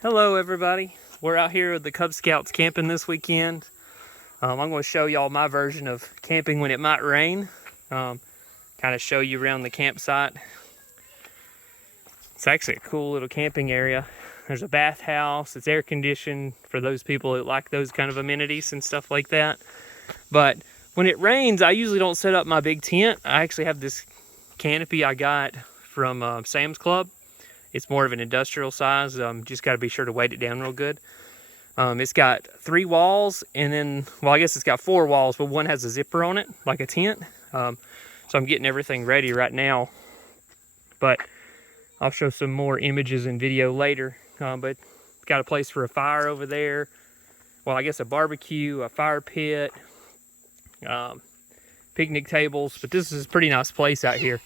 Hello everybody, we're out here with the Cub Scouts camping this weekend. I'm going to show y'all my version of camping when it might rain. Kind of show you around the campsite. It's actually a cool little camping area. There's a bathhouse, it's air conditioned for those people that like those kind of amenities and stuff like that. But when it rains, I usually don't set up my big tent. I actually have this canopy I got from Sam's Club. It's more of an industrial size. Just got to be sure to weight it down real good. It's got 3 walls, and then, well, I guess it's got 4 walls, but one has a zipper on it, like a tent. So I'm getting everything ready right now. But I'll show some more images and video later. But it's got a place for a fire over there. Well, I guess a barbecue, a fire pit, picnic tables. But this is a pretty nice place out here.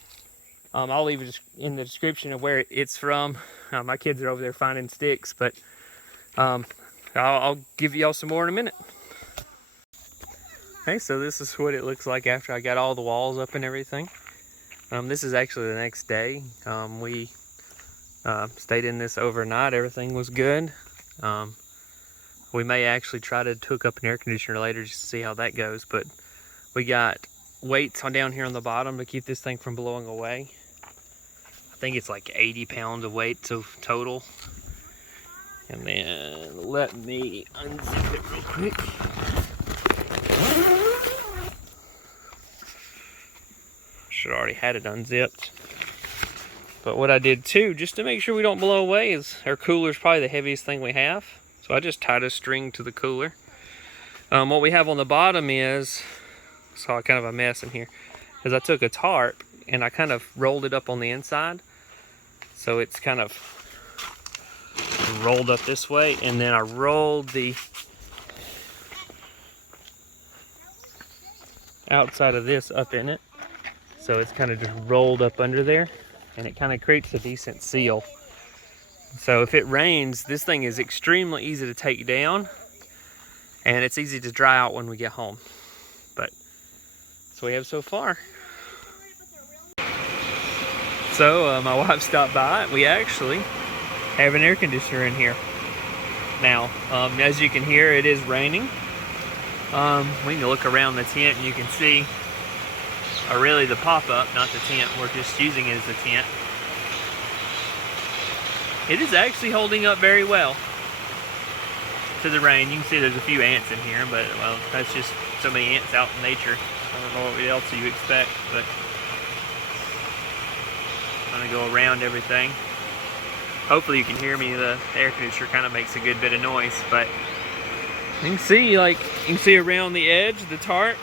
I'll leave it in the description of where it's from. My kids are over there finding sticks, but I'll give y'all some more in a minute. Okay, so this is what it looks like after I got all the walls up and everything. This is actually the next day. We stayed in this overnight. Everything was good. We may actually try to hook up an air conditioner later just to see how that goes, but we got weights on down here on the bottom to keep this thing from blowing away. I think it's like 80 pounds of weight total. And then let me unzip it real quick. Should already had it unzipped. But what I did too, just to make sure we don't blow away, is our cooler is probably the heaviest thing we have. So I just tied a string to the cooler. What we have on the bottom is, saw kind of a mess in here, is I took a tarp and I kind of rolled it up on the inside. So it's kind of rolled up this way, and then I rolled the outside of this up in it. So it's kind of just rolled up under there, and it kind of creates a decent seal. So if it rains, this thing is extremely easy to take down, and it's easy to dry out when we get home. But that's what we have so far. So my wife stopped by. We actually have an air conditioner in here now. As you can hear, it is raining. We can look around the tent and you can see, really the pop-up, not the tent. We're just using it as a tent. It is actually holding up very well to the rain. You can see there's a few ants in here, but well, that's just so many ants out in nature. I don't know what else you expect, but I'm gonna go around everything. Hopefully you can hear me. The air conditioner kind of makes a good bit of noise, but you can see around the edge, the tarp.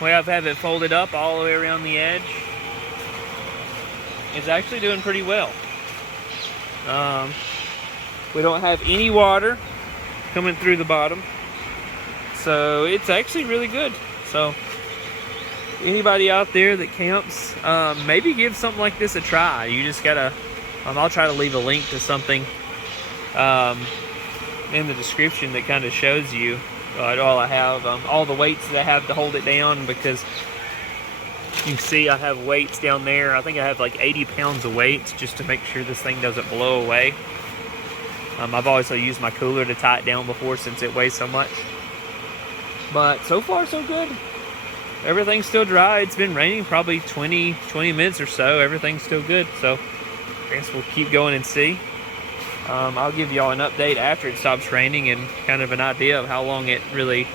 We have it folded up all the way around the edge. It's actually doing pretty well. We don't have any water coming through the bottom, so it's actually really good. So anybody out there that camps, maybe give something like this a try. You just gotta, I'll try to leave a link to something in the description that kind of shows you all I have, all the weights that I have to hold it down, because you can see I have weights down there. I think I have like 80 pounds of weights just to make sure this thing doesn't blow away. I've also used my cooler to tie it down before since it weighs so much. But so far so good. Everything's still dry. It's been raining probably 20 minutes or so. Everything's still good. So I guess we'll keep going and see. I'll give y'all an update after it stops raining and kind of an idea of how long it really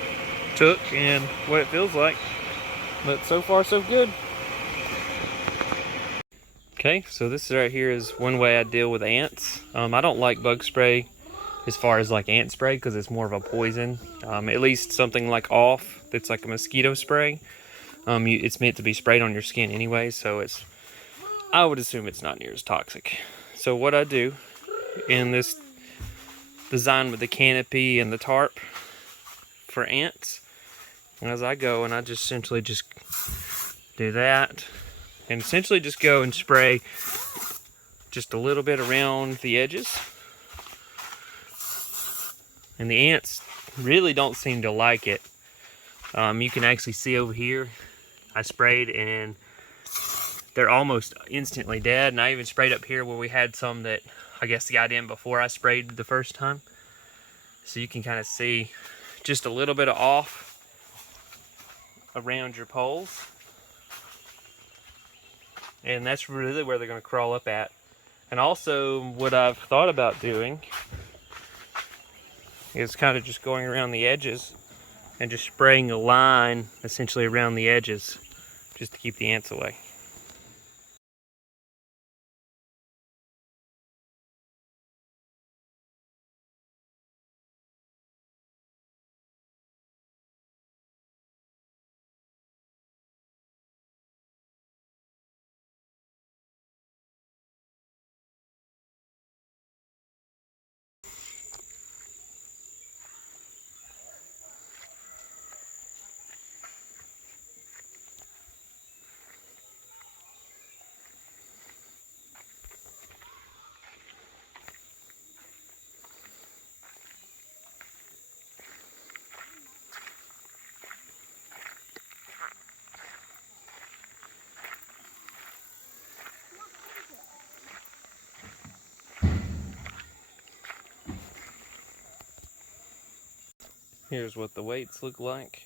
took and what it feels like. But so far so good. Okay, so this right here is one way I deal with ants. I don't like bug spray as far as like ant spray because it's more of a poison. At least something like Off that's like a mosquito spray. It's meant to be sprayed on your skin anyway, so I would assume it's not near as toxic. So what I do in this design with the canopy and the tarp for ants, as I go and I just essentially just do that, and essentially just go and spray just a little bit around the edges. And the ants really don't seem to like it. You can actually see over here, I sprayed and they're almost instantly dead. And I even sprayed up here where we had some that I guess got in before I sprayed the first time. So you can kind of see just a little bit of off around your poles. And that's really where they're going to crawl up at. And also what I've thought about doing is kind of just going around the edges and just spraying a line essentially around the edges just to keep the ants away. Here's what the weights look like.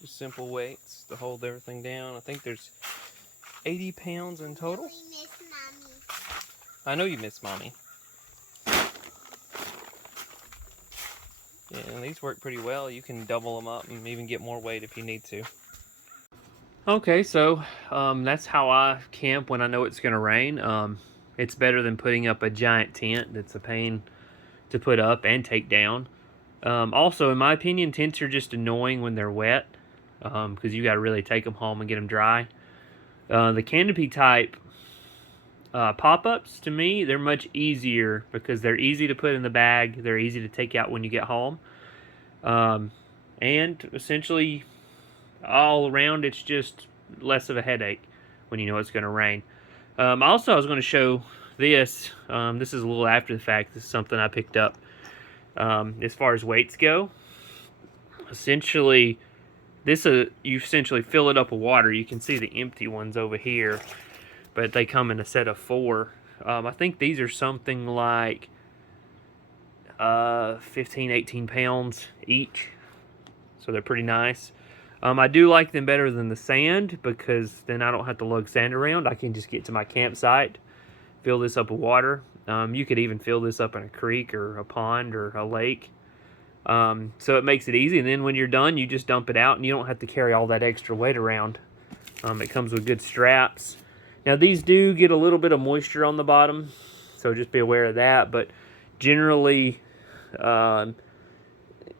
Just simple weights to hold everything down. I think there's 80 pounds in total. We miss Mommy. I know you miss Mommy. Yeah, and these work pretty well. You can double them up and even get more weight if you need to. Okay, so that's how I camp when I know it's going to rain. It's better than putting up a giant tent that's a pain to put up and take down. Also, in my opinion, tents are just annoying when they're wet because you got to really take them home and get them dry. The canopy type pop-ups, to me, they're much easier because they're easy to put in the bag. They're easy to take out when you get home. And essentially, all around, it's just less of a headache when you know it's going to rain. Also, I was going to show this. This is a little after the fact. This is something I picked up. As far as weights go, essentially, you essentially fill it up with water. You can see the empty ones over here, but they come in a set of 4. I think these are something like 15, 18 pounds each, so they're pretty nice. I do like them better than the sand because then I don't have to lug sand around. I can just get to my campsite, fill this up with water. You could even fill this up in a creek or a pond or a lake. So it makes it easy, and then when you're done, you just dump it out, and you don't have to carry all that extra weight around. It comes with good straps. Now, these do get a little bit of moisture on the bottom, so just be aware of that, but generally,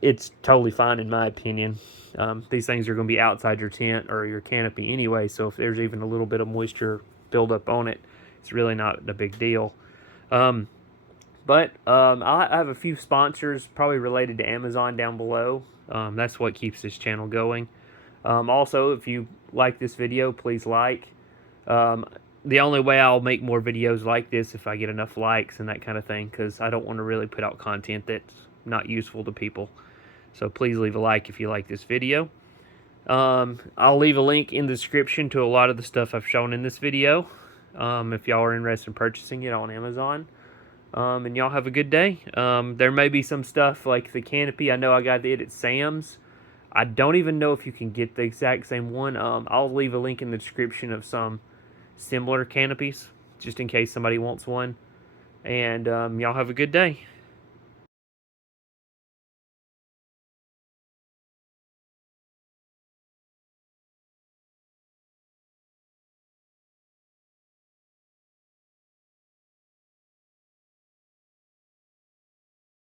it's totally fine in my opinion. These things are going to be outside your tent or your canopy anyway, so if there's even a little bit of moisture buildup on it, it's really not a big deal. But I have a few sponsors probably related to Amazon down below. That's what keeps this channel going. Also, if you like this video, please like. The only way I'll make more videos like this if I get enough likes and that kind of thing, because I don't want to really put out content that's not useful to people. So please leave a like if you like this video. I'll leave a link in the description to a lot of the stuff I've shown in this video, if y'all are interested in purchasing it on Amazon. And y'all have a good day. There may be some stuff like the canopy. I know I got it at Sam's. I don't even know if you can get the exact same one. I'll leave a link in the description of some similar canopies, just in case somebody wants one. And y'all have a good day.